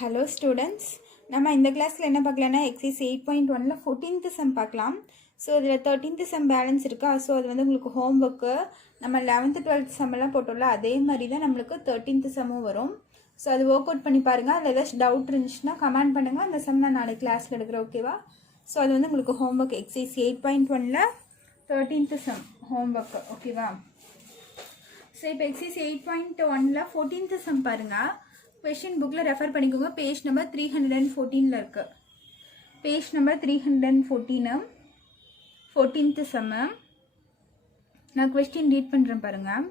Hello students, நம்ம இந்த கிளாஸில் என்ன பார்க்கலாம்னா எக்ஸைஸ் 8.1ல 14th சம் பார்க்கலாம். ஸோ இதில் 13th சம் பேலன்ஸ் இருக்கா. ஸோ அது வந்து உங்களுக்கு ஹோம் ஒர்க்கு நம்ம 11th 12th சம்மெல்லாம் போட்டோம்ல அதே மாதிரி தான் நம்மளுக்கு 13th சம்மும் வரும். ஸோ அது ஒர்க் அவுட் பண்ணி பாருங்கள். அதில் ஏதாச்சும் டவுட் இருந்துச்சுன்னா கமெண்ட் பண்ணுங்கள். அந்த சம் நான் நாளைக்கு கிளாஸில் எடுக்கிறேன், ஓகேவா. ஸோ அது வந்து உங்களுக்கு ஹோம் ஒர்க் எக்ஸைஸ் 8.1ல 13th சம் ஹோம் ஒர்க்கு, ஓகேவா. ஸோ இப்போ எக்ஸைஸ் 8.1ல 14th சம் பாருங்கள். क्वेश्चन बुकिல் ரெஃபர் பண்ணிக்கோங்க. பேஜ் நம்பர் 314ல் இருக்குது. Page number 314 14th sum. நான் क्वेश्चन ரீட் பண்ணுறேன் பாருங்கள்.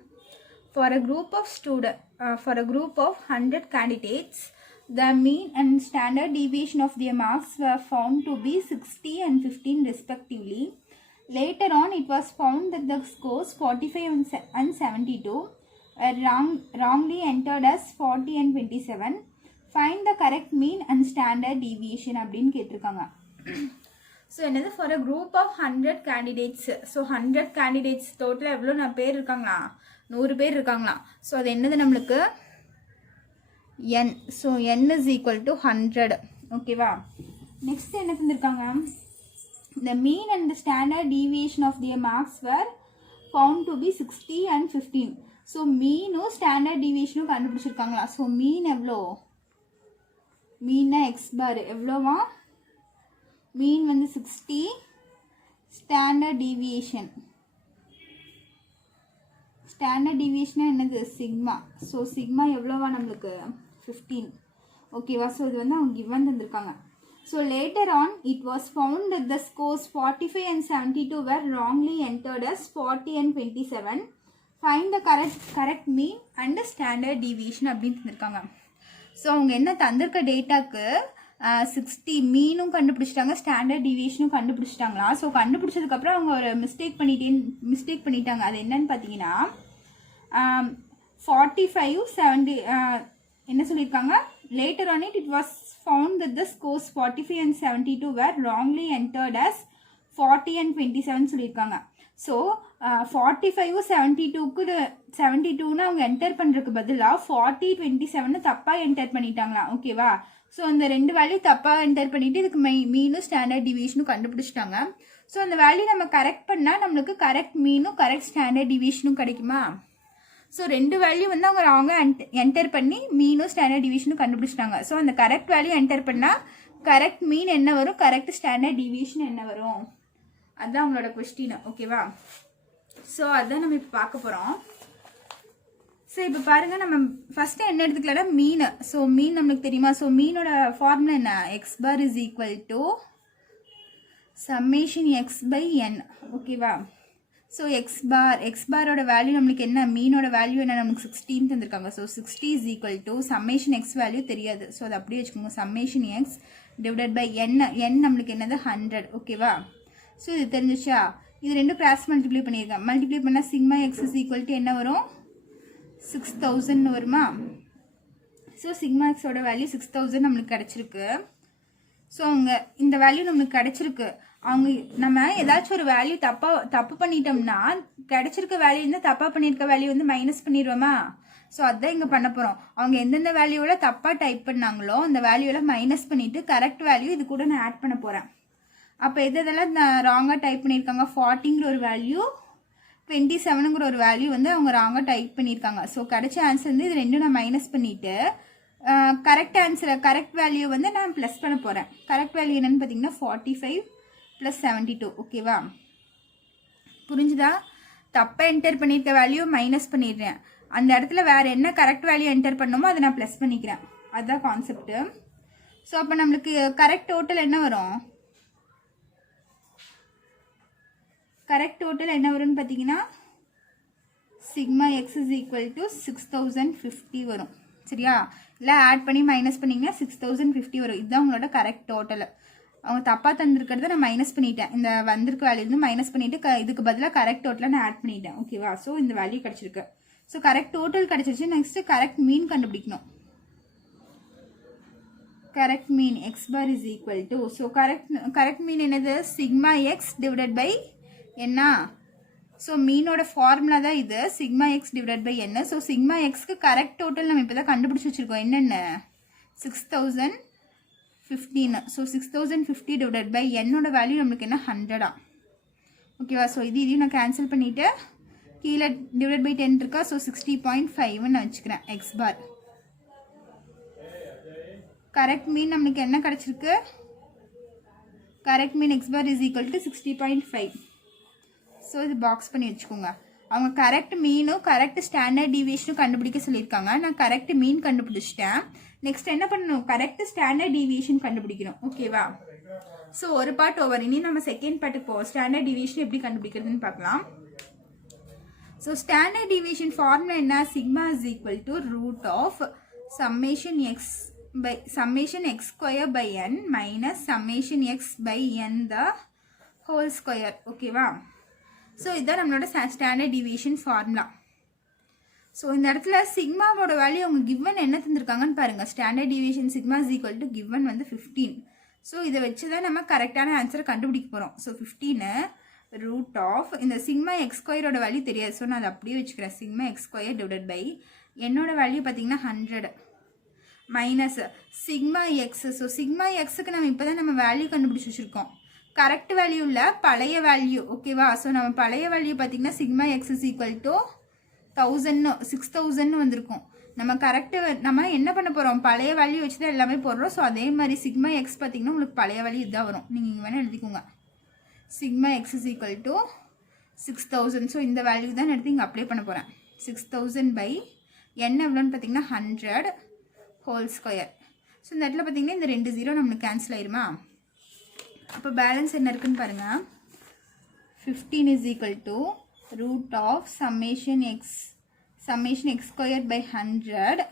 For a group of for a group of 100 candidates the mean and standard deviation of their marks were found to be 60 and 15 respectively. Later on it was found that the scores 45 and 72 wrongly entered as 40 and 27. Find the correct mean and standard deviation அப்படின்னு கேட்டிருக்காங்க. So என்னது for a group of 100 candidates. So 100 candidates டோட்டலாக எவ்வளோ பேர் இருக்காங்களா, 100 பேர் இருக்காங்களா. So அது என்னது நம்மளுக்கு n. So n is equal to 100, ஓகேவா. நெக்ஸ்ட் என்ன தந்திருக்காங்க, the mean and the standard deviation of their marks were found to be 60 and 15. So மீனும் ஸ்டாண்டர்ட் டிவியேஷனும் கண்டுபிடிச்சிருக்காங்களா. ஸோ மீன் எவ்வளோ, மீன்னா எக்ஸ் பார் எவ்வளோவா, மீன் வந்து 60, ஸ்டாண்டர்ட் டிவியேஷன் என்னது சிக்மா. ஸோ சிக்மா எவ்வளோவா நம்மளுக்கு 15, ஓகேவா. ஸோ இது வந்து அவங்க கிவன் தந்திருக்காங்க. So later on it was found that the scores 45 and 72 were wrongly entered as 40 and 27. Find the correct mean and standard deviation அப்படின்னு தந்திருக்காங்க. ஸோ அவங்க என்ன தந்திருக்க டேட்டாக்கு 60 மீனும் கண்டுபிடிச்சிட்டாங்க, ஸ்டாண்டர்ட் டிவியேஷனும் கண்டுபிடிச்சிட்டாங்களா. ஸோ கண்டுபிடிச்சதுக்கப்புறம் அவங்க ஒரு மிஸ்டேக் பண்ணிட்டாங்க. அது என்னன்னு பார்த்தீங்கன்னா 45 70 என்ன சொல்லியிருக்காங்க, later on it was found that the scores 45 and 72 were wrongly entered as 40 and 27 சொல்லியிருக்காங்க. ஸோ 45 72ன்னு அவங்க என்டர் பண்ணுறதுக்கு பதிலாக 40 27 தப்பாக என்டர் பண்ணிட்டாங்களா, ஓகேவா. ஸோ அந்த ரெண்டு வேல்யூ தப்பாக என்டர் பண்ணிவிட்டு இதுக்கு மீனும் ஸ்டாண்டர்ட் டிவியேஷனும் கண்டுபிடிச்சிட்டாங்க. ஸோ அந்த வேல்யூ நம்ம கரெக்ட் பண்ணால் நம்மளுக்கு கரெக்ட் மீனும் கரெக்ட் ஸ்டாண்டர்ட் டிவியேஷனும் கிடைக்குமா. ஸோ ரெண்டு வேல்யூ வந்து அவங்க ராங்காக என்டர் பண்ணி மீனும் ஸ்டாண்டர்ட் டிவியேஷனும் கண்டுபிடிச்சிட்டாங்க. ஸோ அந்த கரெக்ட் வேல்யூ என்டர் பண்ணால் கரெக்ட் மீன் என்ன வரும், கரெக்ட் ஸ்டாண்டர்ட் டிவியேஷன் என்ன வரும், அதுதான் அவங்களோட கொஸ்டின், ஓகேவா. ஸோ அதுதான் நம்ம இப்போ பார்க்க போகிறோம். ஸோ இப்போ பாருங்கள், நம்ம ஃபஸ்ட்டு என்ன எடுத்துக்கலாம்னா மீன். ஸோ மீன் நம்மளுக்கு தெரியுமா. ஸோ மீனோட ஃபார்முலா என்ன, x bar is equal to summation x by n, ஓகேவா. ஸோ எக்ஸ் பாரோட வேல்யூ நம்மளுக்கு என்ன, மீனோட வேல்யூ என்ன, நம்மளுக்கு 16 தந்திருக்காங்க. So 60 is equal to summation X value தெரியாது. ஸோ அதை அப்படியே வச்சுக்கோங்க, சம்மேஷன் எக்ஸ் டிவைடட் பை என் நம்மளுக்கு என்னது 100, ஓகேவா. ஸோ இது தெரிஞ்சிச்சா. இது ரெண்டும் கிராஸ் மல்டிப்ளை பண்ணியிருக்கேன். மல்டிப்ளை பண்ணால் sigma X is equal to என்ன வரும், 6000 வருமா. ஸோ சிக்மா எக்ஸோட வேல்யூ 6000 நம்மளுக்கு கிடச்சிருக்கு. ஸோ அவங்க இந்த வேல்யூ நம்மளுக்கு கிடச்சிருக்கு. அவங்க நம்ம ஏதாச்சும் ஒரு வேல்யூ தப்பு பண்ணிட்டோம்னா கிடச்சிருக்க வேல்யூ இருந்தால் தப்பாக பண்ணியிருக்க வேல்யூ வந்து மைனஸ் பண்ணிடுவோமா. ஸோ அதுதான் இங்கே பண்ண போகிறோம். அவங்க எந்தெந்த வேல்யூவில் தப்பாக டைப் பண்ணாங்களோ அந்த வேல்யூவில் மைனஸ் பண்ணிவிட்டு கரெக்ட் வேல்யூ இது கூட நான் ஆட் பண்ண போகிறேன். அப்போ எதெல்லாம் ராங்காக டைப் பண்ணியிருக்காங்க, 40ங்கிற ஒரு வேல்யூ 27ங்கிற ஒரு வேல்யூ வந்து அவங்க ராங்காக டைப் பண்ணியிருக்காங்க. ஸோ கிடைச்ச ஆன்சர் வந்து இது ரெண்டும் நான் மைனஸ் பண்ணிவிட்டு கரெக்ட் வேல்யூ வந்து நான் ப்ளஸ் பண்ண போகிறேன். கரெக்ட் வேல்யூ என்னென்னு பார்த்தீங்கன்னா 45 + 72, ஓகேவா. புரிஞ்சுதா. தப்பாக என்டர் பண்ணியிருக்க வேல்யூ மைனஸ் பண்ணிடுறேன். அந்த இடத்துல வேறு என்ன கரெக்ட் வேல்யூ என்டர் பண்ணோமோ அதை நான் ப்ளஸ் பண்ணிக்கிறேன். அதுதான் கான்செப்ட்டு. ஸோ அப்போ நம்மளுக்கு கரெக்ட் டோட்டல் என்ன வரும், கரெக்ட் டோட்டல் என்ன வரும்னு பார்த்தீங்கன்னா sigma X is equal to 6050 வரும், சரியா. இல்லை ஆட் பண்ணி மைனஸ் பண்ணிங்கன்னா 6050 வரும். இதுதான் உங்களோட கரெக்ட் டோட்டல். அவங்க தப்பாக தந்திருக்கிறத நான் மைனஸ் பண்ணிட்டேன். இந்த வந்திருக்க வேல்யூலேருந்து மைனஸ் பண்ணிவிட்டு இதுக்கு பதிலாக கரெக்ட் டோட்டலாக நான் ஆட் பண்ணிட்டேன், ஓகேவா. ஸோ இந்த வேல்யூ கிடச்சிருக்கு. ஸோ கரெக்ட் டோட்டல் கிடச்சிருச்சு. நெக்ஸ்ட்டு கரெக்ட் மீன் கண்டுபிடிக்கணும். Correct mean x bar is equal to, so correct mean என்னது, சிக்மா எக்ஸ் டிவைடட் பை என்ன. ஸோ மீனோட ஃபார்முலா தான் இது, சிக்மா எக்ஸ் டிவைடட் பை என்ன. ஸோ சிக்மா எக்ஸ்க்கு கரெக்ட் டோட்டல் நம்ம இப்போ தான் கண்டுபிடிச்சி வச்சுருக்கோம். என்னென்ன 6015. ஸோ 6050 டிவைடட் பை என்னோட வேல்யூ நம்மளுக்கு என்ன 100. ஓகேவா? ஸோ இதையும் நான் கேன்சல் பண்ணிவிட்டு கீழே டிவைட் பை 10 இருக்கா. ஸோ 60.5 நான் வச்சுக்கிறேன் எக்ஸ் பார். கரெக்ட் மீன் நம்மளுக்கு என்ன கிடச்சிருக்கு? Correct mean x bar is equal to 60.5. So இது பாக்ஸ் பண்ணி வச்சுக்கோங்க. அவங்க கரெக்ட் மீனும் கரெக்ட் ஸ்டாண்டர்ட் டீவியேஷனும் கண்டுபிடிக்க சொல்லியிருக்காங்க. நான் கரெக்ட் மீன் கண்டுபிடிச்சிட்டேன். நெக்ஸ்ட் என்ன பண்ணணும்? கரெக்ட் ஸ்டாண்டர்ட் டீவியேஷன் கண்டுபிடிக்கணும். ஓகேவா? ஸோ ஒரு பார்ட் ஓவர். இனி நம்ம செகண்ட் பார்ட்டுக்கு போவோம். ஸ்டாண்டர்ட் டீவியேஷன் எப்படி கண்டுபிடிக்கிறதுன்னு பார்க்கலாம். ஸோ ஸ்டாண்டர்ட் டீவியேஷன் ஃபார்முலா என்ன? Sigma is equal to root of summation x square by n minus summation x by n the whole square. ஓகேவா? ஸோ இதுதான் நம்மளோட ஸ்டாண்டர்ட் டீவியேஷன் ஃபார்முலா. ஸோ இந்த இடத்துல சிக்மாவோட வேல்யூ அவங்க கிவன் என்ன தந்திருக்காங்கன்னு பாருங்கள். Standard deviation sigma is equal to given வந்து 15. So இதை வச்சு தான் நம்ம கரெக்டான ஆன்சரை கண்டுபிடிக்க போகிறோம். ஸோ 15 ரூட் ஆஃப் இந்த சிக்மா எக்ஸ் ஸ்கொயரோட வேல்யூ தெரியாது. ஸோ நான் அதை அப்படியே வச்சுக்கிறேன். Sigma x square divided by என்னோட வேல்யூ பார்த்தீங்கன்னா 100 minus sigma x. So sigma எக்ஸுக்கு நம்ம இப்போ தான் நம்ம வேல்யூ கண்டுபிடிச்சி வச்சுருக்கோம். கரெக்ட் வேல்யூ இல்லை, பழைய வேல்யூ. ஓகேவா? ஸோ நம்ம பழைய வேல்யூ பார்த்தீங்கன்னா sigma X is equal to 6000 வந்திருக்கும். நம்ம நம்ம என்ன பண்ண போகிறோம்? பழைய வேல்யூ வச்சு தான் எல்லாமே போடுறோம். ஸோ அதே மாதிரி சிக்மா எக்ஸ் பார்த்தீங்கன்னா உங்களுக்கு பழைய வேல்யூ இதுதான் வரும். நீங்கள் இங்கே வேணால் எழுதிக்கோங்க. Sigma X is equal to 6000. So இந்த வேல்யூ தான் எடுத்து இங்கே அப்ளை பண்ண போகிறேன். 6000 பை என்ன எவ்வளோன்னு பார்த்தீங்கன்னா 100 ஹோல் ஸ்கொயர். ஸோ இந்த இடத்துல பார்த்தீங்கன்னா இந்த 2 0 நம்மளுக்கு கேன்சல் ஆயிருமா? அப்போ பேலன்ஸ் என்ன இருக்குன்னு பாருங்கள். 15 is equal to root of summation x square by 100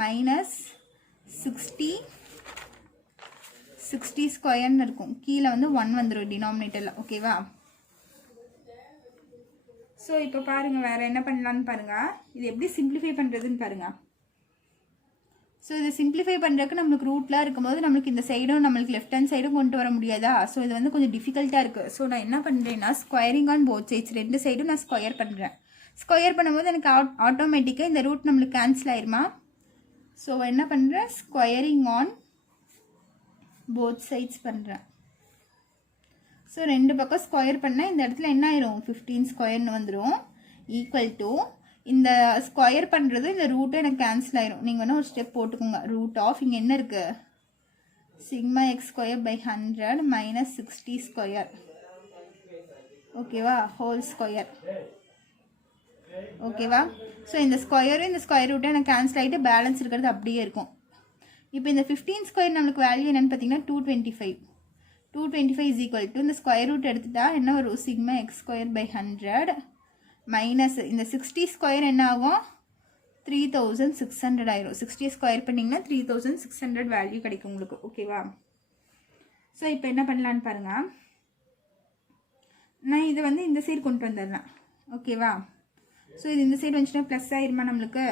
minus 60 ஸ்கொயர்னு இருக்கும். கீழே வந்து 1 வந்துடும் டினாமினேட்டரில். ஓகேவா? ஸோ இப்போ பாருங்கள் வேறு என்ன பண்ணலான்னு பாருங்கள். இது எப்படி சிம்பிளிஃபை பண்ணுறதுன்னு பாருங்கள். ஸோ இதை சிம்பிளிஃபை பண்ணுறதுக்கு நம்மளுக்கு ரூட்லாம் இருக்கும்போது நம்மளுக்கு இந்த சைடும் நம்மளுக்கு லெஃப்ட் ஹேண்ட் சைடும் கொண்டு வர முடியாதா? ஸோ இது வந்து கொஞ்சம் டிஃபிகல்ட்டாக இருக்குது. ஸோ நான் என்ன பண்ணுறேன்னா ஸ்கொயரிங் ஆன் போத் சைட்ஸ், 2 சைடும் நான் ஸ்கொயர் பண்ணுறேன். ஸ்கொயர் பண்ணும்போது எனக்கு ஆட்டோமேட்டிக்காக இந்த ரூட் நம்மளுக்கு கேன்சல் ஆயிருமா? ஸோ என்ன பண்ணுறேன்? ஸ்கொயரிங் ஆன் போத் சைட்ஸ் பண்ணுறேன். ஸோ 2 பக்கம் ஸ்கொயர் பண்ணால் இந்த இடத்துல என்ன ஆயிரும்? 15 ஸ்கொயர்னு வந்துடும். ஈக்குவல் டு இந்த ஸ்கொயர் பண்ணுறது இந்த ரூட்டை எனக்கு கேன்சல் ஆயிரும். நீங்கள் வேணால் ஒரு ஸ்டெப் போட்டுக்கோங்க. ரூட் ஆஃப் இங்கே என்ன இருக்குது? Sigma x square by 100 minus 60 square. ஓகேவா? Whole square. ஓகேவா? ஸோ இந்த ஸ்கொயரும் இந்த ஸ்கொயர் ரூட்டை எனக்கு கேன்சல் ஆகிட்டு பேலன்ஸ் இருக்கிறது அப்படியே இருக்கும். இப்போ இந்த 15 ஸ்கொயர் நம்மளுக்கு வேல்யூ என்னென்னு பார்த்தீங்கன்னா 225 இஸ் ஈக்குவல் டு இந்த ஸ்கொயர் ரூட் எடுத்துட்டா என்ன வரும்? Sigma x square by 100 minus இந்த 60 ஸ்கொயர் என்ன ஆகும்? 3600 ஆயிரும். 60 ஸ்கொயர் பண்ணிங்கன்னா 3600 வேல்யூ கிடைக்கும் உங்களுக்கு. ஓகேவா? ஸோ இப்போ என்ன பண்ணலான்னு பாருங்கள். நான் இதை வந்து இந்த சைடு கொண்டு வந்துடலாம். ஓகேவா? ஸோ இது இந்த சைடு வந்துச்சுன்னா ப்ளஸ் ஆயிருமா நம்மளுக்கு?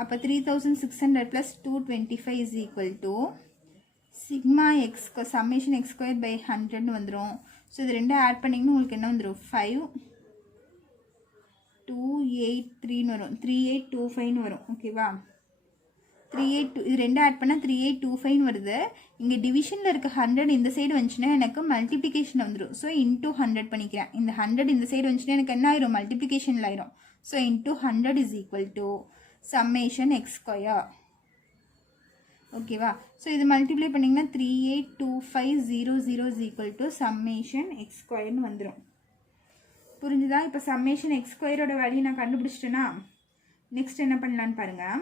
அப்போ 3600 plus 225 is equal to sigma x summation x square by 100 வந்துடும். ஸோ இது ரெண்டும் ஆட் பண்ணிங்கன்னா உங்களுக்கு என்ன வந்துடும்? 5283 வரும். 3825 வரும். ஓகேவா? 382 இது ரெண்டும் ஆட் பண்ணால் 3825 வருது. இங்கே டிவிஷனில் இருக்க 100 இந்த சைடு வந்துச்சுன்னா எனக்கு மல்டிப்ளிகேஷன் வந்துடும். ஸோ இன்டூ 100 பண்ணிக்கிறேன். இந்த 100 இந்த சைடு வந்துச்சுன்னா எனக்கு என்ன ஆயிரும்? மல்டிப்ளிகேஷனில் ஆயிரும். So into 100 is equal to summation x square. ஓகேவா? ஸோ இது மல்டிப்ளை பண்ணிங்கன்னா 382500 is equal to summation X ஸ்கொயர்னு வந்துடும். புரிஞ்சுதா? இப்போ சம்மேஷன் எக்ஸ் ஸ்கொயரோட வேல்யூ நான் கண்டுபிடிச்சிட்டேன்னா நெக்ஸ்ட் என்ன பண்ணலான்னு பாருங்கள்.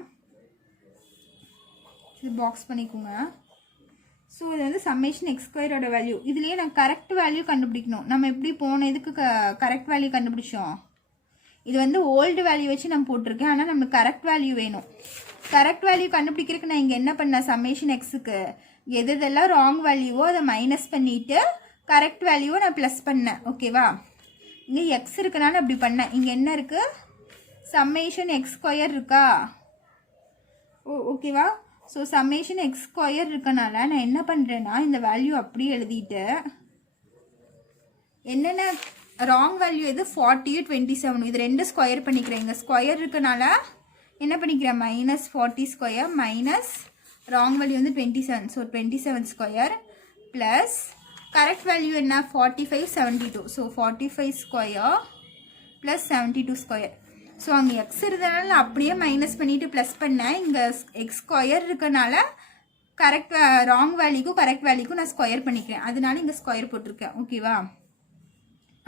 இது பாக்ஸ் பண்ணிக்கோங்க. ஸோ இது வந்து சம்மேஷன் எக்ஸ் ஸ்கொயரோட வேல்யூ. இதுலேயே நான் கரெக்ட் வேல்யூ கண்டுபிடிக்கணும். நம்ம எப்படி போன இதுக்கு கரெக்ட் வேல்யூ கண்டுபிடிச்சோம்? இது வந்து ஓல்டு வேல்யூ வச்சு நான் போட்டிருக்கேன். ஆனால் நம்மளுக்கு கரெக்ட் வேல்யூ வேணும். கரெக்ட் வேல்யூ கண்டுபிடிக்கிறதுக்கு நான் இங்கே என்ன பண்ணேன்? சம்மேஷன் எக்ஸுக்கு எதெல்லாம் ராங் வேல்யூவோ அதை மைனஸ் பண்ணிவிட்டு கரெக்ட் வேல்யூவோ நான் ப்ளஸ் பண்ணேன். ஓகேவா? இங்கே எக்ஸ் இருக்கனால அப்படி பண்ணேன். இங்கே என்ன இருக்குது? சம்மேஷன் எக்ஸ் ஸ்கொயர் இருக்கா? ஓகேவா? ஸோ சம்மேஷன் எக்ஸ் ஸ்கொயர் இருக்கனால நான் என்ன பண்ணுறேன்னா இந்த வேல்யூ அப்படியே எழுதிட்டு என்னென்ன ராங் வேல்யூ எது 40 27 இது ரெண்டு ஸ்கொயர் பண்ணிக்கிறேன். இங்கே ஸ்கொயர் இருக்கனால என்ன பண்ணிக்கிறேன், minus 40 square minus wrong value வந்து 27, so 27 square plus correct value என்ன 45 72, so 45 square plus 72 square. So அங்கே எக்ஸ் இருந்தனால அப்படியே மைனஸ் பண்ணிவிட்டு ப்ளஸ் பண்ணேன். இங்கே எக்ஸ் ஸ்கொயர் இருக்கனால கரெக்ட் ராங் வேல்யூக்கும் கரெக்ட் வேல்யூக்கும் நான் ஸ்கொயர் பண்ணிக்கிறேன், அதனால இங்கே ஸ்கொயர் போட்டிருக்கேன். ஓகேவா?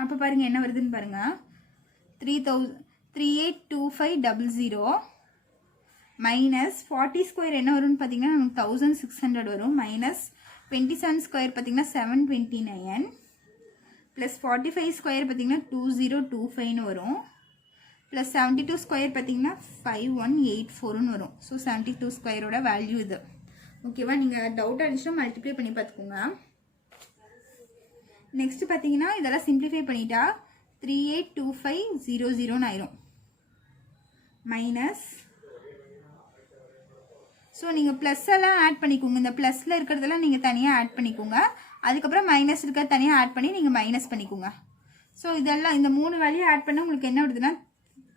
அப்போ பாருங்கள் என்ன வருதுன்னு பாருங்கள். 382500 மைனஸ் 40 ஸ்கொயர் என்ன வரும்னு பார்த்தீங்கன்னா நமக்கு 1600 வரும். மைனஸ் 27 ஸ்கொயர் பார்த்தீங்கன்னா 729 ப்ளஸ் 45 ஸ்கொயர் பார்த்தீங்கன்னா 2025 வரும். ப்ளஸ் 72 ஸ்கொயர் பார்த்தீங்கன்னா 5184 வரும். ஸோ 72 ஸ்கொயரோட வேல்யூ இது. ஓகேவா? நீங்கள் டவுட் இருந்துச்சுன்னா மல்டிப்ளை பண்ணி பார்த்துக்கோங்க. நெக்ஸ்ட் பார்த்தீங்கன்னா இதெல்லாம் சிம்பிளிஃபை பண்ணிட்டா 382500 ஆயிரும். மைனஸ் ஸோ நீங்கள் ப்ளஸ் எல்லாம் ஆட் பண்ணிக்கோங்க. இந்த ப்ளஸில் இருக்கிறதெல்லாம் நீங்கள் தனியாக ஆட் பண்ணிக்கோங்க. அதுக்கப்புறம் மைனஸ் இருக்கிறத தனியாக ஆட் பண்ணி நீங்கள் மைனஸ் பண்ணிக்கோங்க. ஸோ இதெல்லாம் இந்த 3 வேல்யூ ஆட் பண்ணால் உங்களுக்கு என்ன வருதுன்னா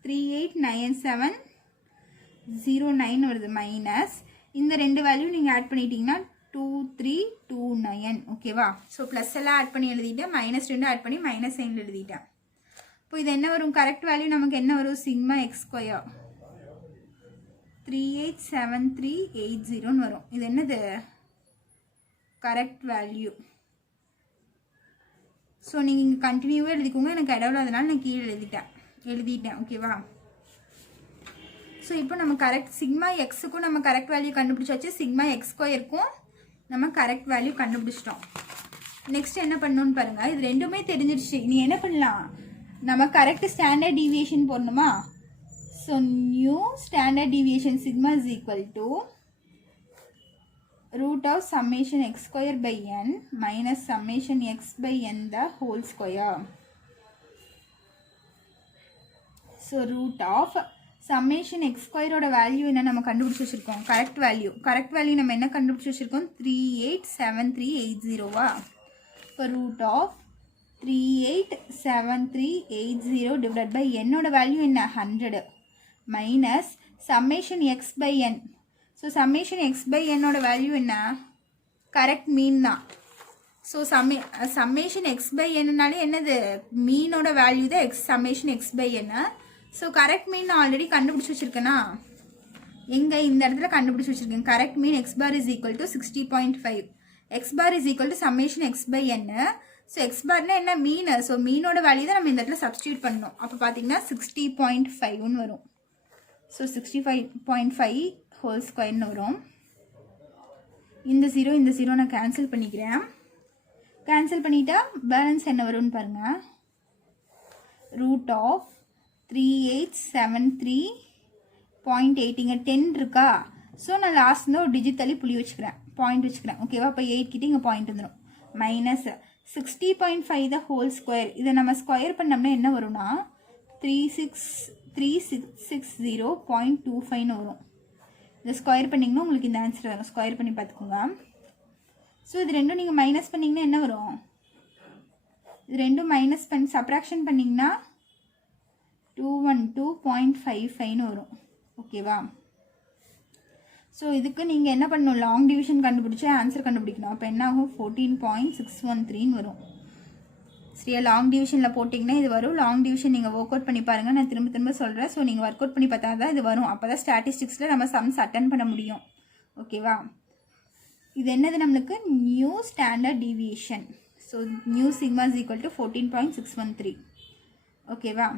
389709 வருது. மைனஸ் இந்த 2 வேல்யூ நீங்கள் ஆட் பண்ணிட்டீங்கன்னா 2329. ஓகேவா? ஸோ ப்ளஸ் எல்லாம் ஆட் பண்ணி எழுதிட்டேன், மைனஸ் 2 ஆட் பண்ணி மைனஸ் சைனில் எழுதிட்டேன். இப்போ இது என்ன வரும், கரெக்ட் வேல்யூ நமக்கு என்ன வரும், சிக்மா எக்ஸ் ஸ்கொயர் 387380 வரும். இது என்னது, கரெக்ட் வேல்யூ. ஸோ நீங்கள் இங்கே கண்டினியூவாக எழுதிக்கோங்க, எனக்கு இடவுல அதனால நான் கீழே எழுதிட்டேன். ஓகேவா? ஸோ இப்போ நம்ம கரெக்ட் சிக்மா எக்ஸுக்கும் நம்ம கரெக்ட் வேல்யூ கண்டுபிடிச்சாச்சு, சிக்மா எக்ஸ் ஸ்கொயருக்கும் நம்ம கரெக்ட் வேல்யூ கண்டுபிடிச்சிட்டோம். நெக்ஸ்ட் என்ன பண்ணணும்னு பாருங்கள். இது ரெண்டுமே தெரிஞ்சிருச்சு. நீ என்ன பண்ணலாம், நம்ம கரெக்ட் ஸ்டாண்டர்ட் டீவியேஷன் போடணுமா. So new standard deviation sigma is equal to root of summation x square by n minus summation x by n the whole square. So root of summation x square ஓட value என்ன நம்ம கண்டுபிடிச்சு வச்சிருக்கோம், correct value நம்ம என்ன கண்டுபிடிச்சு வச்சிருக்கோம் 387380 இப்போ root of 387380 divided by n ஓட வேல்யூ என்ன 100 minus summation x by n. So summation x by என்னோட வேல்யூ என்ன, கரெக்ட் மீன் தான். ஸோ சம்மேஷன் எக்ஸ் பை என்னனாலே என்னது, மீனோட வேல்யூ தான் சம்மேஷன் எக்ஸ் பை என்ன. ஸோ கரெக்ட் மீன் நான் ஆல்ரெடி கண்டுபிடிச்சி வச்சுருக்கேன்னா, எங்கே இந்த இடத்துல கண்டுபிடிச்சி வச்சுருக்கேன். Correct mean x bar is equal to 60.5, x bar is equal to summation x by என்ன. ஸோ எக்ஸ் பார்னா என்ன, மீன். ஸோ மீனோட வேல்யூ தான் நம்ம இந்த இடத்துல சப்ஸ்டியூட் பண்ணணும். அப்போ பார்த்தீங்கன்னா 60.5 வரும். ஸோ 65.5 ஹோல் ஸ்கொயர்னு வரும். இந்த 0 நான் கேன்சல் பண்ணிக்கிறேன். கேன்சல் பண்ணிட்டா பேலன்ஸ் என்ன வரும்னு பாருங்கள். ரூட் ஆஃப் 3873.8 இங்கே 10 இருக்கா. ஸோ நான் லாஸ்ட் வந்து ஒரு டிஜிட் தள்ளி பாயிண்ட் வச்சுக்கிறேன். ஓகேவா? இப்போ 8 கிட்ட இங்கே பாயிண்ட் வந்துடும். மைனஸ் 60.5 த ஹோல் ஸ்கொயர். இதை நம்ம ஸ்கொயர் பண்ணோம்னா என்ன வரும்னா 3660.25 வரும். இதை ஸ்கொயர் பண்ணிங்கன்னா உங்களுக்கு இந்த ஆன்சர் வரும். ஸ்கொயர் பண்ணி பார்த்துக்கோங்க. ஸோ இது ரெண்டும் நீங்கள் மைனஸ் பண்ணிங்கன்னா என்ன வரும், இது ரெண்டும் மைனஸ் பண்ணி சப்ராக்ஷன் பண்ணிங்கன்னா 212.55 வரும். ஓகேவா? ஸோ இதுக்கு நீங்கள் என்ன பண்ணணும், லாங் டிவிஷன் கண்டுபிடிச்சி ஆன்சர் கண்டுபிடிக்கணும். அப்போ என்ன ஆகும் 14.613 வரும். சரியா? லாங் டிவிஷனில் போட்டிங்கன்னா இது வரும். லாங் டிவிஷன் நீங்கள் ஒர்க் அவுட் பண்ணி பாருங்கள், நான் திரும்ப சொல்கிறேன். ஸோ நீங்கள் ஒர்க் அவுட் பண்ணி பார்த்தா தான் இது வரும். அப்போ தான் ஸ்டாட்டிஸ்டிக்ஸில் நம்ம சம்ஸ் அட்டன் பண்ண முடியும். ஓகேவா? இது என்னது நம்மளுக்கு new standard deviation. So new sigma is equal to 14.613. ஓகேவா?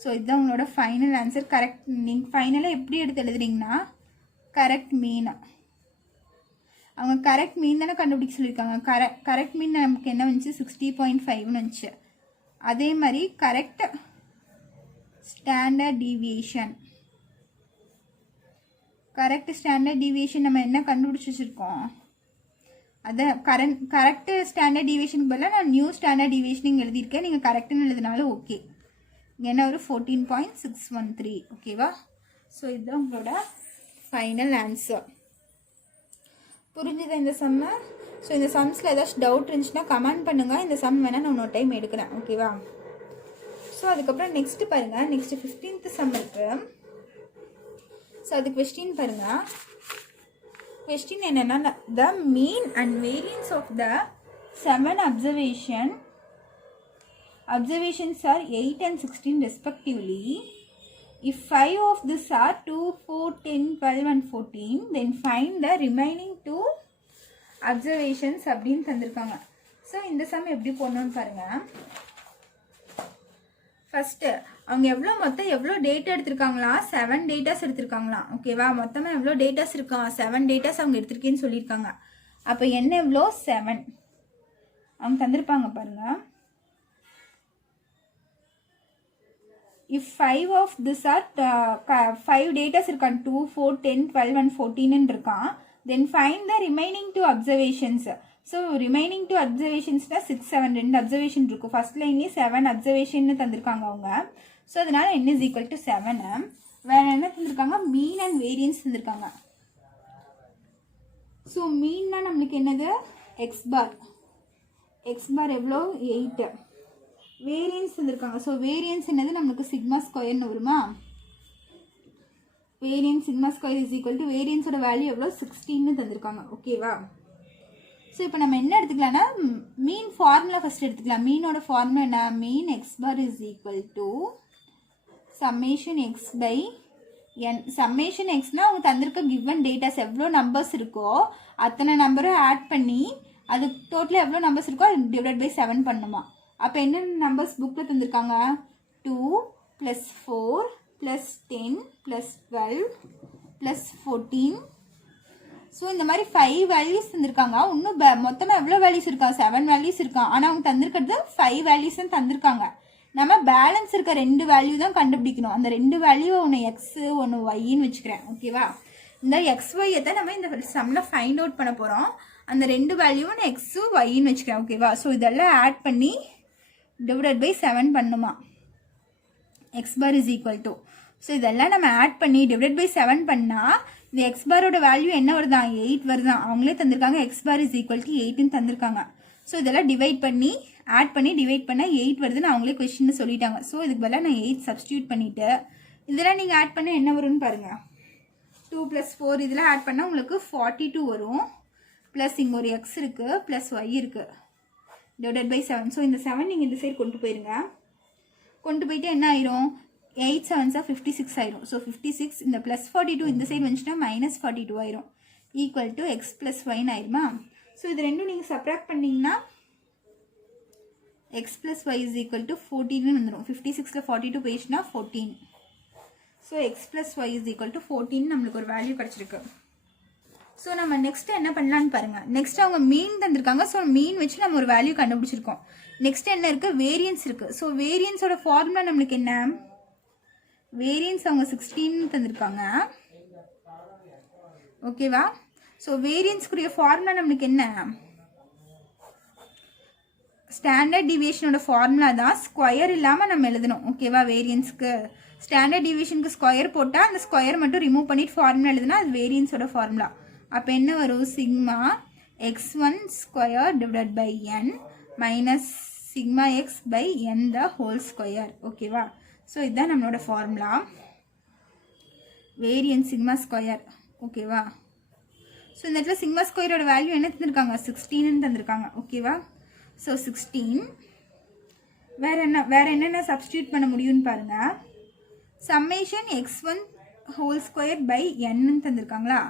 ஸோ இதுதான் உங்களோட ஃபைனல் ஆன்சர். கரெக்ட் நீங்கள் ஃபைனலாக எப்படி எடுத்து எழுதுறீங்கன்னா கரெக்ட் மீன், அவங்க கரெக்ட் மீன் தானே கண்டுபிடிக்க சொல்லியிருக்காங்க. கரெக்ட் மீன் நமக்கு என்ன வந்துச்சு 60.5ன்னு வந்துச்சு. அதே மாதிரி கரெக்ட் ஸ்டாண்டர்ட் டீவியேஷன் நம்ம என்ன கண்டுபிடிச்சி வச்சுருக்கோம், அதை கரெக்ட் ஸ்டாண்டர்ட் டீவியேஷனுக்கு பதிலாக நான் நியூ ஸ்டாண்டர்ட் டீவியேஷன் எழுதியிருக்கேன். நீங்கள் கரெக்டுன்னு எழுதினாலும் ஓகே. இங்கே என்ன ஒரு 14.613. ஓகேவா? ஸோ இதுதான் உங்களோட ஃபைனல் ஆன்சர். புரிஞ்சுதா இந்த சம்மை? ஸோ இந்த சம்ஸில் ஏதாச்சும் டவுட் இருந்துச்சுன்னா கமெண்ட் பண்ணுங்கள். இந்த சம் வேணால் நான் இன்னொரு டைம் எடுக்கிறேன். ஓகேவா? ஸோ அதுக்கப்புறம் நெக்ஸ்ட்டு பாருங்கள். நெக்ஸ்ட்டு 15th சம் இருக்குது. ஸோ அது கொஸ்டின் பாருங்கள். கொஸ்டின் என்னென்னா, the mean and variance of the 7 observations are 8 and 16 respectively. If 5 of these are 2, 4, 10, 12 and 14, then find the remaining 2 observations அப்படின்னு தந்திருக்காங்க. ஸோ இந்த சம் எப்படி போடணும்னு பாருங்கள். ஃபஸ்ட்டு அவங்க மொத்தம் எவ்வளோ டேட்டா எடுத்திருக்காங்களா? 7 டேட்டாஸ் எடுத்திருக்காங்களா? ஓகேவா? மொத்தமாக எவ்வளோ டேட்டாஸ் இருக்கா? 7 டேட்டாஸ் அவங்க எடுத்திருக்கேன்னு சொல்லியிருக்காங்க. அப்போ என்ன எவ்வளோ? 7 அவங்க தந்திருப்பாங்க பாருங்கள். If 5 of this are 5 data இருக்கான், 2, 4, 10, 12 and 14 இருக்கான், then find the remaining 2 observations. So remaining 2 observations 6, 7 2 observation இருக்கும். First line 7 observation தந்திருக்காங்க அவங்க. ஸோ அதனால n is equal to 7. வேற என்ன தந்திருக்காங்க? மீன் அண்ட் வேரியன்ஸ் தந்திருக்காங்க. ஸோ மீன்னா நம்மளுக்கு என்னது? எக்ஸ் பார் எவ்வளோ? 8. வேரியன்ஸ் தந்திருக்காங்க. ஸோ வேரியன்ஸ் என்னது? நம்மளுக்கு சிக்மா ஸ்கொயர்னு வருமா? Variance sigma square is equal to வேரியன்ஸோட வேல்யூ எவ்வளோ? 16 தந்திருக்காங்க. ஓகேவா? ஸோ இப்போ நம்ம என்ன எடுத்துக்கலாம்னா, மீன் ஃபார்முலா ஃபஸ்ட் எடுத்துக்கலாம். மீனோட ஃபார்முலா என்ன? Mean x bar is equal to summation x by n. Summation எக்ஸ்னால் அவங்க தந்திருக்க கிவன் டேட்டாஸ் எவ்வளோ நம்பர்ஸ் இருக்கோ அத்தனை நம்பரும் ஆட் பண்ணி அது டோட்டலாக எவ்வளோ நம்பர்ஸ் இருக்கோ அது டிவைட் பை 7 பண்ணுமா. அப்போ என்னென்ன நம்பர்ஸ் புக்கில் தந்திருக்காங்க? 2 + 4 + 10 + 12 + 14. ஸோ இந்த மாதிரி 5 வேல்யூஸ் தந்திருக்காங்க. இன்னும் மொத்தமாக எவ்வளோ வேல்யூஸ் இருக்கா? 7 வேல்யூஸ் இருக்கா. ஆனால் அவங்க தந்திருக்கிறது 5 வேல்யூஸ் தான் தந்திருக்காங்க. நம்ம பேலன்ஸ் இருக்க 2 வேல்யூ தான் கண்டுபிடிக்கணும். அந்த 2 வேல்யூ ஒன்று எக்ஸு ஒன்று ஒய்ன்னு வச்சுக்கிறேன். ஓகேவா? இந்த எக்ஸ் ஒய்யை தான் நம்ம இந்த சம்மில் ஃபைண்ட் அவுட் பண்ண போகிறோம். அந்த 2 வேல்யூவும் நான் எக்ஸு ஒய்ன்னு வச்சுக்கிறேன். ஓகேவா? ஸோ இதெல்லாம் ஆட் பண்ணி டிவைடட் பை 7 பண்ணுமா. X bar is equal to. So இதெல்லாம் நம்ம ஆட் பண்ணி டிவைட் பை 7 பண்ணால் இந்த எக்ஸ் பாரோட வேல்யூ என்ன வருதான்? 8 வருதான். அவங்களே தந்திருக்காங்க x bar is equal to 8ன்னு தந்திருக்காங்க. ஸோ இதெல்லாம் டிவைட் பண்ணி ஆட் பண்ணி டிவைட் பண்ணால் 8 வருதுன்னு அவங்களே கொஸ்டின்னு சொல்லிட்டாங்க. ஸோ இதுக்கு பதிலாக நான் 8 சப்ஸ்டியூட் பண்ணிவிட்டு இதெல்லாம் நீங்கள் ஆட் பண்ணால் என்ன வரும்னு பாருங்கள். 2 + 4 இதெல்லாம் ஆட் பண்ணால் உங்களுக்கு 42 வரும். ப்ளஸ் இங்கே ஒரு எக்ஸ் இருக்குது ப்ளஸ் ஒய் இருக்குது டிவைடட் பை 7. ஸோ இந்த 7 நீங்கள் இந்த சைடு கொண்டு போயிருங்க. கொண்டு போயிட்டு என்ன ஆயிரும்? 8 7s 56 ஆயிரும். ஸோ 56 இந்த ப்ளஸ் 42 இந்த சைடு வந்துச்சுன்னா -42 ஆயிரும். ஈக்குவல் டு எக்ஸ் ப்ளஸ் ஒய்ன்னு ஆயிருமா. ஸோ இது ரெண்டும் நீங்கள் சப்ராக்ட் பண்ணிங்கன்னா x plus y is equal to 14ன்னு வந்துடும். 56ல் 42 போயிடுச்சுன்னா 14. So x plus y is equal to 14 நம்மளுக்கு ஒரு வேல்யூ கிடச்சிருக்கு. ஸோ நம்ம நெக்ஸ்ட் என்ன பண்ணலான்னு பாருங்கள். நெக்ஸ்ட் அவங்க மீன் தந்திருக்காங்க. ஸோ மீன் வச்சு நம்ம ஒரு வேல்யூ கண்டுபிடிச்சிருக்கோம். நெக்ஸ்ட் என்ன இருக்குது? வேரியன்ஸ் இருக்குது. ஸோ வேரியன்ஸோட ஃபார்முலா நம்மளுக்கு என்ன? வேரியன்ஸ் அவங்க 16 தந்திருக்காங்க. ஓகேவா? ஸோ வேரியன்ஸ்க்குரிய ஃபார்முலா நம்மளுக்கு என்ன? ஸ்டாண்டர்ட் டிவியேஷனோட ஃபார்முலா தான் ஸ்கொயர் இல்லாமல் நம்ம எழுதணும். ஓகேவா? வேரியன்ஸ்க்கு ஸ்டாண்டர்ட் டிவியேஷனுக்கு ஸ்கொயர் போட்டால் அந்த ஸ்கொயர் மட்டும் ரிமூவ் பண்ணிட்டு ஃபார்முலா எழுதுனா அது வேரியன்ஸோட ஃபார்முலா. அப்போ என்ன வரும்? Sigma x1 square divided by n minus sigma x by n the whole square. ஓகேவா? ஸோ இதுதான் நம்மளோட ஃபார்முலா. Variance sigma square. ஓகேவா? ஸோ இந்த இடத்துல சிக்மா ஸ்கொயரோட வேல்யூ என்ன தந்திருக்காங்க? 16ன்னு தந்திருக்காங்க. ஓகேவா? ஸோ 16. வேறு என்னென்ன சப்ஸ்டியூட் பண்ண முடியும்னு பாருங்கள். Summation x1 whole square by n தந்திருக்காங்களா.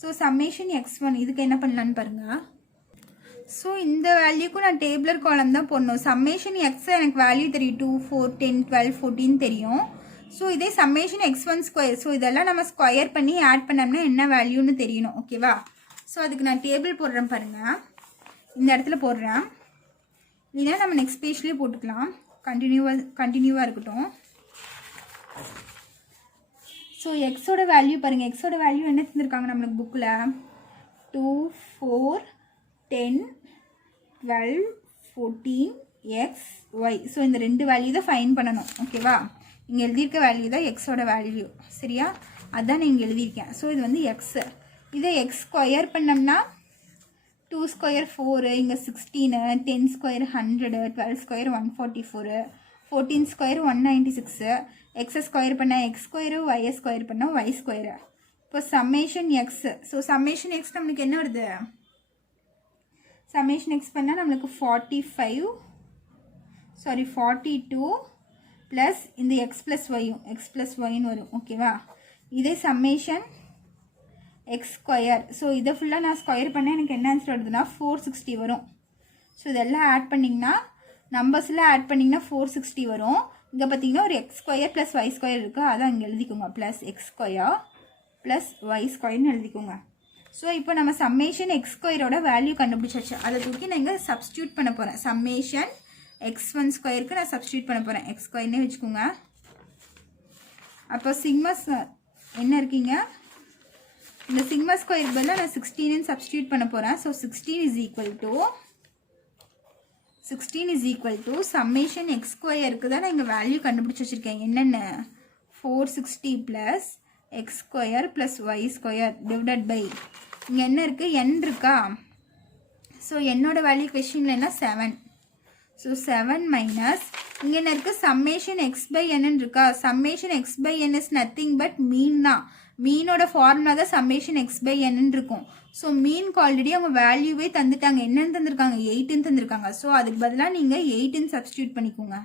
ஸோ சம்மேஷன் x1 இதுக்கு என்ன பண்ணலான்னு பாருங்கள். ஸோ இந்த வேல்யூக்கும் நான் டேபிளர் காலம் தான் போடணும். சம்மேஷன் எக்ஸ் எனக்கு வேல்யூ தெரியும். 2, 4, 10, 12, 14 தெரியும். ஸோ இதே சம்மேஷன் x1 ஸ்கொயர். ஸோ இதெல்லாம் நம்ம ஸ்கொயர் பண்ணி ஆட் பண்ணோம்னா என்ன வேல்யூன்னு தெரியணும். ஓகேவா? ஸோ அதுக்கு நான் டேபிள் போடுறேன் பாருங்கள். இந்த இடத்துல போடுறேன். இல்லைன்னா நம்ம நெக்ஸ்ட் பேஜ்லேயே போட்டுக்கலாம். கண்டினியூவாக இருக்கட்டும். ஸோ எக்ஸோட வேல்யூ பாருங்கள். எக்ஸோட வேல்யூ என்ன தந்திருக்காங்க நம்மளுக்கு புக்கில்? 2, 4, 10, 12, 14, எக்ஸ் ஒய். ஸோ இந்த 2 வேல்யூ தான் ஃபைன் பண்ணணும். ஓகேவா? இங்கே எழுதியிருக்க வேல்யூ தான் எக்ஸோட வேல்யூ. சரியா? அதுதான் நான் இங்கே எழுதியிருக்கேன். ஸோ இது வந்து எக்ஸு. இதை எக்ஸ் ஸ்கொயர் பண்ணோம்னா 2 ஸ்கொயர் 4, இங்கே 16, 10 square 100, 12 square 144, 14 square 196, X square பண்ணால் எக்ஸ் ஸ்கொயரு, ஒய் ஸ்கொயர் பண்ணால் ஒய் ஸ்கொயரு. இப்போ summation X. So summation X நம்மளுக்கு என்ன வருது? சம்மேஷன் எக்ஸ் பண்ணால் நம்மளுக்கு 42 ப்ளஸ் இந்த எக்ஸ் ப்ளஸ் ஒய்ன்னு வரும். ஓகேவா? இதே சம்மேஷன் எக்ஸ் ஸ்கொயர். ஸோ இதை ஃபுல்லாக நான் ஸ்கொயர் பண்ணால் எனக்கு என்ன ஆன்சர் வருதுன்னா 460 வரும். ஸோ இதெல்லாம் ஆட் பண்ணிங்கன்னா நம்பர்ஸ்லாம் ஆட் பண்ணிங்கன்னா 460 வரும். இங்கே பார்த்தீங்கன்னா ஒரு x square plus y square இருக்குது, அதை அங்கே எழுதிக்கோங்க. Plus x square plus y ஸ்கொயர்னு எழுதிக்கோங்க. ஸோ இப்போ நம்ம சம்மேஷன் எக்ஸ் ஸ்கொயரோட வேல்யூ கண்டுபிடிச்சாச்சு. அதை தூக்கி நான் இங்கே சப்ஸ்டியூட் பண்ண போகிறேன். சம்மேஷன் x1 ஸ்கொயருக்கு நான் சப்ஸ்டியூட் பண்ண போகிறேன். எக்ஸ் ஸ்கொயர்னே வச்சுக்கோங்க. அப்போ சிக்மா என்ன இருக்கீங்க? இந்த சிக்மா ஸ்கொயருக்கு பதிலாக நான் 16 சப்ஸ்டியூட் பண்ண போகிறேன். So 16 is equal to summation x ஸ்கொயருக்கு தான் நான் இங்கே வேல்யூ கண்டுபிடிச்சி வச்சுருக்கேன். என்னென்ன? 460 plus x square plus y square divided by இங்கே என்ன இருக்குது? என் இருக்கா? ஸோ என்னோட வேல்யூ கொஸ்டினில் என்ன? 7. ஸோ 7 மைனஸ் இங்கே என்ன இருக்குது? சம்மேஷன் எக்ஸ் பை என்னன்னு இருக்கா? Summation x by n is nothing but mean தான். மீனோட ஃபார்முலா தான் சம்மேஷன் எக்ஸ் பை என்னன்னு இருக்கும். ஸோ மீனுக்கு ஆல்ரெடி அவங்க வேல்யூவே தந்துட்டாங்க. என்னன்னு தந்திருக்காங்க? 8ன்னு தந்திருக்காங்க. ஸோ அதுக்கு பதிலாக நீங்கள் 8ன்னு சப்ஸ்டியூட் பண்ணிக்கோங்க.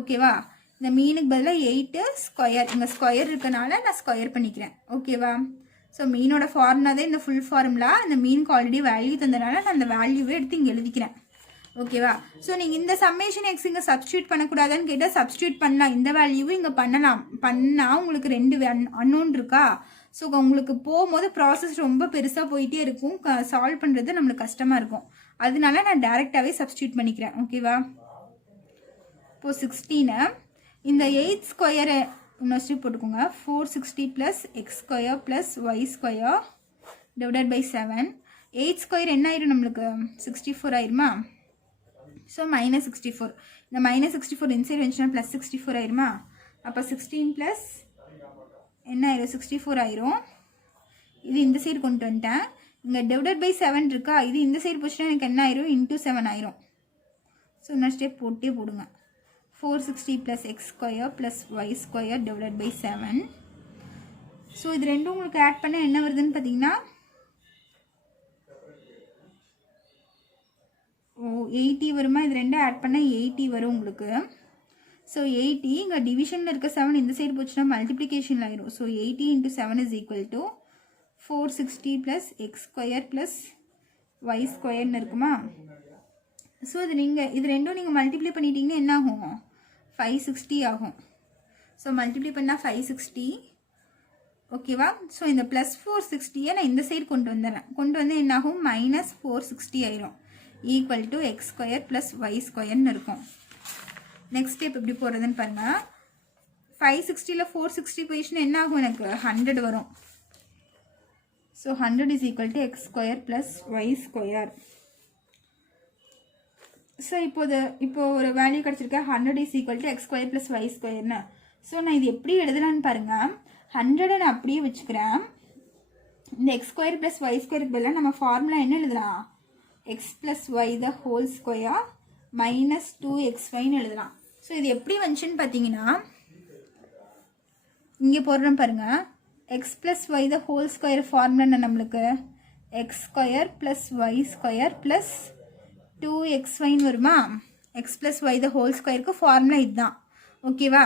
ஓகேவா? இந்த மீனுக்கு பதிலாக 8 ஸ்கொயர், இங்கே ஸ்கொயர் இருக்கனால நான் ஸ்கொயர் பண்ணிக்கிறேன். ஓகேவா? ஸோ மீனோட ஃபார்முலா தான் இந்த ஃபுல் ஃபார்முலா. இந்த மீனுக்கு ஆல்ரெடி வேல்யூ தந்தனால நான் அந்த வேல்யூவே எடுத்து இங்கே எழுதிக்கிறேன். ஓகேவா? ஸோ நீங்கள் இந்த சம்மேஷன் எக்ஸ் இங்கே சப்ஸ்டியூட் பண்ணக்கூடாதுன்னு கேட்டால் சப்ஸ்டியூட் பண்ணலாம். இந்த வேல்யூவும் இங்கே பண்ணால் உங்களுக்கு 2 அன்னோன் இருக்கா? ஸோ உங்களுக்கு போகும்போது ப்ராசஸ் ரொம்ப பெருசாக போயிட்டே இருக்கும். சால்வ் பண்ணுறது நம்மளுக்கு கஷ்டமாக இருக்கும். அதனால நான் டேரெக்டாகவே சப்ஸ்டியூட் பண்ணிக்கிறேன். ஓகேவா? இப்போது 16 இந்த 8 ஸ்கொயரை இன்னொரு போட்டுக்கோங்க. 460 plus x square plus y square divided by 7. 8 square என்ன ஆயிரும்? நம்மளுக்கு 64 ஆயிருமா? So minus 64. இந்த மைனஸ் 64 இன்சைட் வந்துச்சுன்னா ப்ளஸ் 64 ஆயிருமா? அப்போ 16 ப்ளஸ் என்ன ஆயிரும்? 64 ஆயிரும். இது இந்த சைடு கொண்டு வந்துட்டேன். இங்கே டிவைடட் பை 7 இருக்கா? இது இந்த சைடு போச்சுன்னா எனக்கு என்ன ஆயிரும்? இன்டூ 7 ஆயிரும். ஸோ இன்னொரு ஸ்டெப் போட்டே போடுங்க. 460 plus x square plus y square divided by 7. So இது ரெண்டும் உங்களுக்கு ஆட் பண்ண என்ன வருதுன்னு பார்த்தீங்கன்னா 80 வருமா? இது ரெண்டும் ஆட் பண்ணால் 80 வரும் உங்களுக்கு. ஸோ 80 இங்கே டிவிஷனில் இருக்க 7 இந்த சைடு போச்சுன்னா மல்டிப்ளிகேஷனில் ஆயிரும். So 80 × 7 is equal to 460 plus x square plus y ஸ்கொயர்னு இருக்குமா? ஸோ இது ரெண்டும் நீங்கள் மல்டிப்ளை பண்ணிட்டீங்கன்னா என்ன ஆகும்? 560 ஆகும். ஸோ மல்டிப்ளை பண்ணால் 560. ஓகேவா? ஸோ இந்த ப்ளஸ் 460 நான் இந்த சைடு கொண்டு வந்துடுறேன். கொண்டு வந்து என்ன ஆகும்? மைனஸ் 460 ஆயிரும். Equal to x square plus y ஸ்கொயர்னு இருக்கும். நெக்ஸ்ட் ஸ்டெப் எப்படி போடுறதுன்னு பாருங்கள். 560ல் 460 போயிடுச்சுன்னா என்ன ஆகும்? எனக்கு 100 வரும். So 100 is equal to x square plus y square. So இப்போ ஒரு வேல்யூ கிடச்சிருக்கேன். 100 is equal to x square plus y ஸ்கொயர்னு. ஸோ நான் இது எப்படி எழுதலான்னு பாருங்கள். 100 நான் அப்படியே வச்சுக்கிறேன். இந்த எக்ஸ் ஸ்கொயர் ப்ளஸ் ஒய் ஸ்கொயருக்கு பதிலாக நம்ம ஃபார்முலா என்ன எழுதலாம்? X plus y the whole square minus 2xyன்னு எழுதலாம். ஸோ இது எப்படி வந்துச்சுன்னு பார்த்தீங்கன்னா இங்கே போடுறோம் பாருங்கள். X plus y the whole square formula நம்மளுக்கு x square plus y square plus 2xyன்னு வருமா? X plus y the whole ஸ்கொயருக்கு ஃபார்முலா இதுதான். ஓகேவா?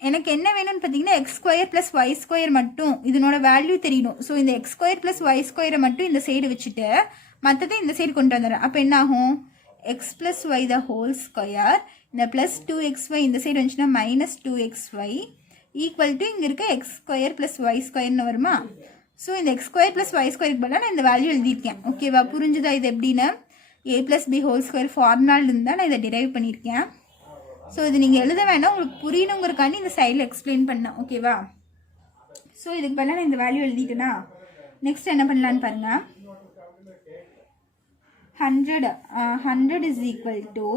எனக்கு என்ன வேணும்னு பார்த்தீங்கன்னா x square plus y square மட்டும் இதனோட வேல்யூ தெரியணும். ஸோ இந்த எக்ஸ் ஸ்கொயர் ப்ளஸ் ஒய் ஸ்கொயரை மட்டும் இந்த சைடு வச்சுட்டு மற்றதை இந்த சைடு கொண்டு வந்துடுறேன். அப்போ என்ன ஆகும்? X plus y the whole square இந்த ப்ளஸ் 2xy இந்த சைடு வந்துச்சுன்னா மைனஸ் 2xy ஈக்குவல் டு இங்கே இருக்க எக்ஸ் ஸ்கொயர் ப்ளஸ் ஒய் ஸ்கொயர்னு வருமா? ஸோ இந்த எக்ஸ் ஸ்கொயர் ப்ளஸ் ஒய் ஸ்கொயருக்கு பதிலாக நான் இந்த வேல்யூ எழுதியிருக்கேன். ஓகேவா? புரிஞ்சுதா இது எப்படின்னு? a + b ஹோல் ஸ்கொயர் ஃபார்முலாலேருந்து தான் நான் இதை டிரைவ் பண்ணியிருக்கேன். ஸோ இது நீங்கள் எழுத வேண்டாம், உங்களுக்கு புரியணுங்கிறக்காண்டி இந்த சைடில் எக்ஸ்பிளைன் பண்ணேன். ஓகேவா? ஸோ இதுக்கு பதிலாக நான் இந்த வேல்யூ எழுதிட்டேன்னா நெக்ஸ்ட் என்ன பண்ணலான்னு பாருங்கள். 100 is equal to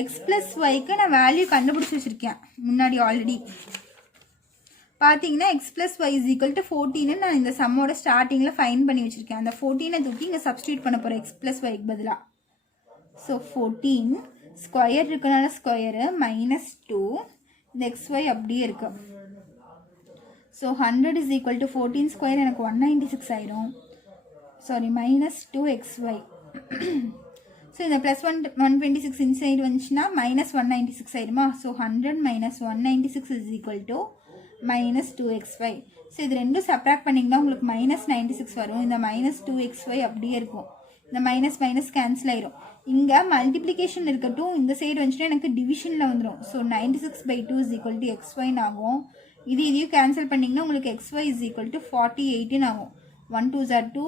x plus ஒய்க்கு நான் வேல்யூ கண்டுபிடிச்சி வச்சுருக்கேன் முன்னாடி ஆல்ரெடி. பார்த்தீங்கன்னா x plus y is equal to 14 நான் இந்த சம்மோட ஸ்டார்டிங்கில் ஃபைன் பண்ணி வச்சுருக்கேன். அந்த 14 தூக்கி இங்கே சப்ஸ்டியூட் பண்ண போகிறேன் எக்ஸ் ப்ளஸ் ஒய்க்கு பதிலாக. ஸோ 14 ஸ்கொயர் இருக்கனால ஸ்கொயரு மைனஸ் 2 இந்த xy அப்படியே இருக்கு. So 100 is equal to 14 square எனக்கு 196 ஆயிரும். Sorry minus 2xy. ஸோ இந்த ப்ளஸ் 126 இன்சைடு வந்துச்சுன்னா மைனஸ் 196 ஆயிடுமா. So 100 minus 196 is equal to minus 2xy. So இது ரெண்டும் சப்ராக்ட் பண்ணிங்கன்னா உங்களுக்கு மைனஸ் 96 வரும். இந்த மைனஸ் 2xy அப்படியே இருக்கும். இந்த மைனஸ் மைனஸ் கேன்சல் ஆயிரும். இங்கே மல்டிப்ளிகேஷன் இருக்கட்டும், இந்த சைடு வந்துச்சுன்னா எனக்கு டிவிஷனில் வந்துடும். ஸோ 96/2 இஸ் ஈக்குவல் டு xyன்னு ஆகும். இதையும் கேன்சல் பண்ணிங்கன்னா உங்களுக்கு xy இஸ் ஈக்குவல் டு 48ன்னு ஆகும். 1 2s are 2,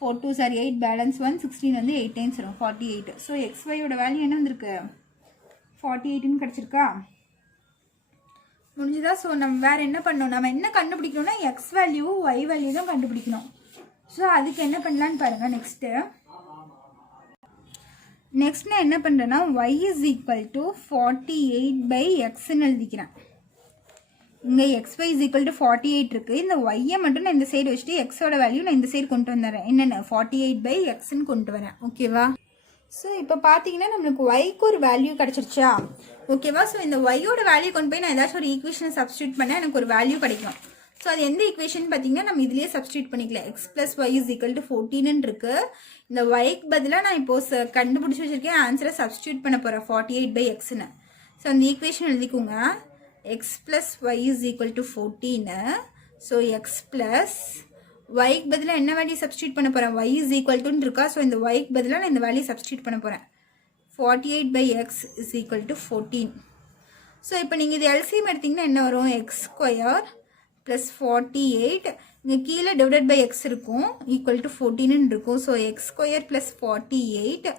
4 2s are 8, balance 1, 16 வந்து 8 டைம்ஸ் வரும் 48. ஸோ xyயோட வேல்யூ என்ன வந்திருக்கு 48ன்னு கிடச்சிருக்கா. முடிஞ்சுதா. ஸோ நம்ம வேறு என்ன பண்ணணும், நம்ம என்ன கண்டுபிடிக்கணும்னா எக்ஸ் வேல்யூ ஒய் வேல்யூ தான் கண்டுபிடிக்கணும். ஸோ அதுக்கு என்ன பண்ணலான்னு பாருங்கள். நெக்ஸ்ட் நான் என்ன பண்ணுறேன்னா ஒய் இஸ் ஈக்குவல் டு 48/xன்னு எழுதிக்கிறேன். இங்கே xy இஸ் ஈக்குவல் டு 48 இருக்குது. இந்த ஒய்யை மட்டும் நான் இந்த சைடு வச்சுட்டு எக்ஸோட வேல்யூ நான் இந்த சைடு கொண்டு வந்துடுறேன். என்னென்ன 48/xன்னு கொண்டு வரேன். ஓகேவா. ஸோ இப்போ பார்த்தீங்கன்னா நம்மளுக்கு ஒய்க்கு ஒரு வேல்யூ கிடச்சிருச்சா. ஓகேவா. ஸோ இந்த ஒய்யோட வேல்யூ கொண்டு போய் நான் ஏதாச்சும் ஒரு ஈக்குவேஷனை சப்ஸ்டியூட் பண்ணால் எனக்கு ஒரு வேல்யூ கிடைக்கும். ஸோ அது எந்த ஈக்குவேஷன் பார்த்தீங்கன்னா நம்ம இதுலேயே சப்ஸ்டியூட் பண்ணிக்கலாம். x + y is equal to 14ன்னு இருக்குது. இந்த ஒய்க்கு பதிலாக நான் இப்போது கண்டுபிடிச்சி வச்சுருக்கேன். ஆன்சரை சப்ஸ்டியூட் பண்ண போகிறேன் 48/xன்னு. ஸோ அந்த ஈக்குவேஷன் எழுதிக்கோங்க. x plus y is equal to 14. So x plus y க்கு பதிலாக என்ன வேல்யூ சப்ஸ்டியூட் பண்ண போகிறேன், y is equal to இருக்கா. ஸோ இந்த y க்கு பதிலாக நான் இந்த வேல்யூ சப்ஸ்டியூட் பண்ண போகிறேன். 48/x is equal to 14. So இப்போ நீங்கள் இது எல்சிஎம் எடுத்திங்கன்னா என்ன வரும், x ஸ்கொயர் ப்ளஸ் 48 இங்கே கீழே டிவைடட் பை x இருக்கும் ஈக்குவல் டு 14ன்னு இருக்கும். So x square plus 48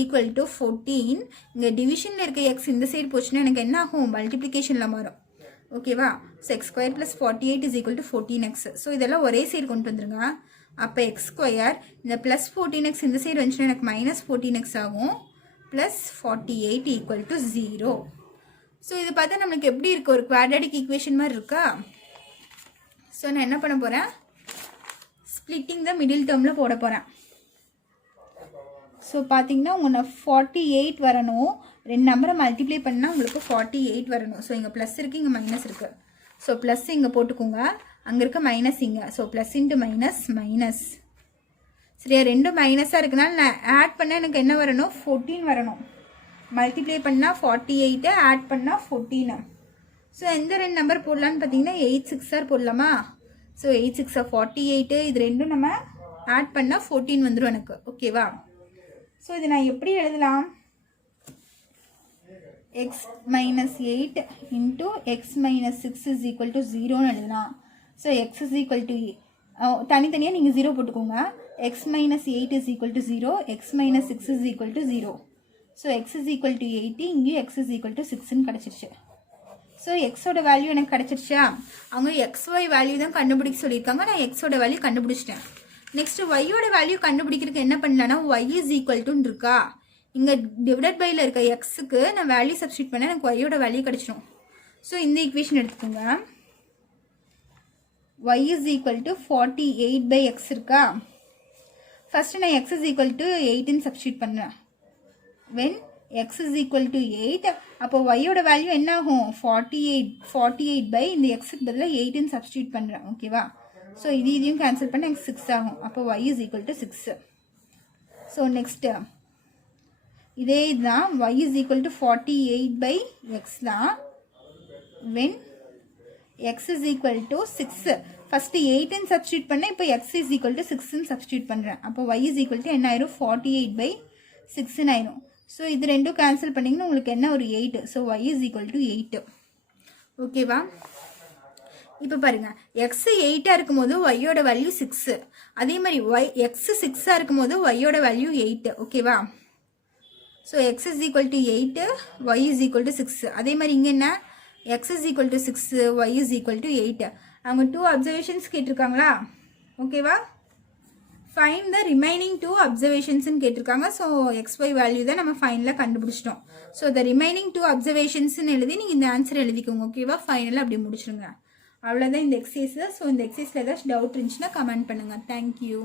equal to 14. இங்கே டிவிஷனில் இருக்க எக்ஸ் இந்த சைடு போச்சுன்னா எனக்கு என்ன ஆகும், மல்டிப்ளிகேஷனில் மாறும். ஓகேவா. So X square plus 48 is equal to 14x. So இதெல்லாம் ஒரே சைடு கொண்டு வந்துருங்க. அப்போ எக்ஸ் ஸ்கொயர் இந்த ப்ளஸ் 14x இந்த சைடு வந்துச்சுன்னா எனக்கு மைனஸ் 14x ஆகும். Plus 48 equal to 0. ஸோ இது பார்த்தா நம்மளுக்கு எப்படி இருக்குது, ஒரு குவாட்ராட்டிக் ஈக்குவேஷன் மாதிரி இருக்கா. ஸோ நான் என்ன பண்ண போகிறேன், ஸ்ப்ளிட்டிங் த மிடில் டேர்மில் போட போகிறேன். ஸோ பார்த்தீங்கன்னா உங்களுக்கு 48 வரணும். ரெண்டு நம்பரை மல்டிப்ளை பண்ணால் உங்களுக்கு 48 வரணும். ஸோ இங்கே ப்ளஸ் இருக்குது, இங்கே மைனஸ் இருக்குது. ஸோ ப்ளஸ் இங்கே போட்டுக்கோங்க, அங்கே இருக்க மைனஸ் இங்கே. So plus into minus minus. சரியா, ரெண்டும் மைனஸாக இருக்குனால நான் ஆட் பண்ணால் எனக்கு என்ன வரணும், 14 வரணும். மல்டிப்ளை பண்ணால் 48, ஆட் பண்ணால் 14. ஸோ எந்த ரெண்டு நம்பர் போடலான்னு பார்த்தீங்கன்னா 8 6 போடலாமா. ஸோ 8 6 48, இது ரெண்டும் நம்ம ஆட் பண்ணால் 14 வந்துடும் எனக்கு. ஓகேவா. ஸோ இது நான் எப்படி எழுதலாம், x minus 8 into x minus 6 is equal to 0ன்னு எழுதலாம். So x is equal to தனித்தனியாக நீங்கள் 0 போட்டுக்கோங்க. X minus 8 is equal to 0, x minus 6 is equal to 0. So x is equal to 80, இங்கேயும் எக்ஸ் இஸ் ஈக்குவல் டு 6ன்னு கிடச்சிருச்சு. ஸோ எக்ஸோட வேல்யூ எனக்கு கிடச்சிருச்சா. அவங்க XY வேல்யூ தான் கண்டுபிடிக்க சொல்லியிருக்காங்க, நான் எக்ஸோட வேல்யூ கண்டுபிடிச்சிட்டேன். நெக்ஸ்ட் ஒய்யோட வேல்யூ கண்டுபிடிக்கிறதுக்கு என்ன பண்ணலான்னா y இஸ் ஈக்குவல் டுன்னு இருக்கா, இங்கே டிவைடட் பையில் இருக்க எக்ஸுக்கு நான் வேல்யூ சப்ஸ்டியூட் பண்ணேன், எனக்கு ஒய்யோட வேல்யூ கிடச்சிடும். ஸோ இந்த ஈக்குவேஷன் எடுத்துக்கோங்க. y is equal to 48/x இருக்கா. ஃபஸ்ட்டு நான் x இஸ் ஈக்குவல் டு 8ன்னு சப்ஸ்டியூட் பண்ணுறேன். When x is equal to 8, அப்போ ஒய்யோட வேல்யூ என்ன ஆகும், 48 இந்த எக்ஸுக்கு பதிலாக 8ன்னு சப்ஸ்டியூட் பண்ணுறேன். ஓகேவா. ஸோ இதையும் கேன்சல் பண்ண எனக்கு 6 ஆகும். அப்போ y is equal to 6. So next இதே இதுதான், y is equal to 48/x தான். When x is equal to 6, first 8ன்னு சப்ஸ்டியூட் பண்ணேன், இப்போ x இஸ் ஈக்குவல் டு 6ன்னு சப்ஸ்டியூட் பண்ணுறேன். அப்போ y இஸ் ஈக்குவல் டு என்ன ஆயிரும், 48/6ன்னு ஆயிரும். ஸோ இது ரெண்டும் கேன்சல் பண்ணிங்கன்னா உங்களுக்கு என்ன ஒரு 8. So y is equal to 8. ஓகேவா. இப்போ பாருங்கள், எக்ஸு 8ஆக இருக்கும் போது ஒய்யோட வேல்யூ 6, அதே மாதிரி எக்ஸு 6ஆக இருக்கும் போது ஒய்யோட வேல்யூ 8. ஓகேவா. So x is equal to 8, y is equal to 6. அதே மாதிரி இங்கே என்ன, x is equal to 6, y is equal to 8. அவங்க 2 அப்சர்வேஷன்ஸ் கேட்டிருக்காங்களா. ஓகேவா. ஃபைன் த ரிமைனிங் 2 அப்சர்வேஷன்ஸ்ன்னு கேட்டிருக்காங்க. ஸோ XY வேல்யூ தான் நம்ம ஃபைனலாக கண்டுபிடிச்சிட்டோம். ஸோ த ரிமைனிங் 2 அப்சர்வேஷன்ஸ்ன்னு எழுதி நீங்கள் இந்த ஆன்சர் எழுதிக்கோங்க. ஓகேவா. ஃபைனலாக அப்படி முடிச்சிருங்க. அவ்வளோதான் இந்த எக்ஸசைஸ். ஸோ இந்த எக்ஸசைஸில் ஏதாச்சும் டவுட் இருந்துச்சுன்னா கமெண்ட் பண்ணுங்கள். தேங்க்யூ.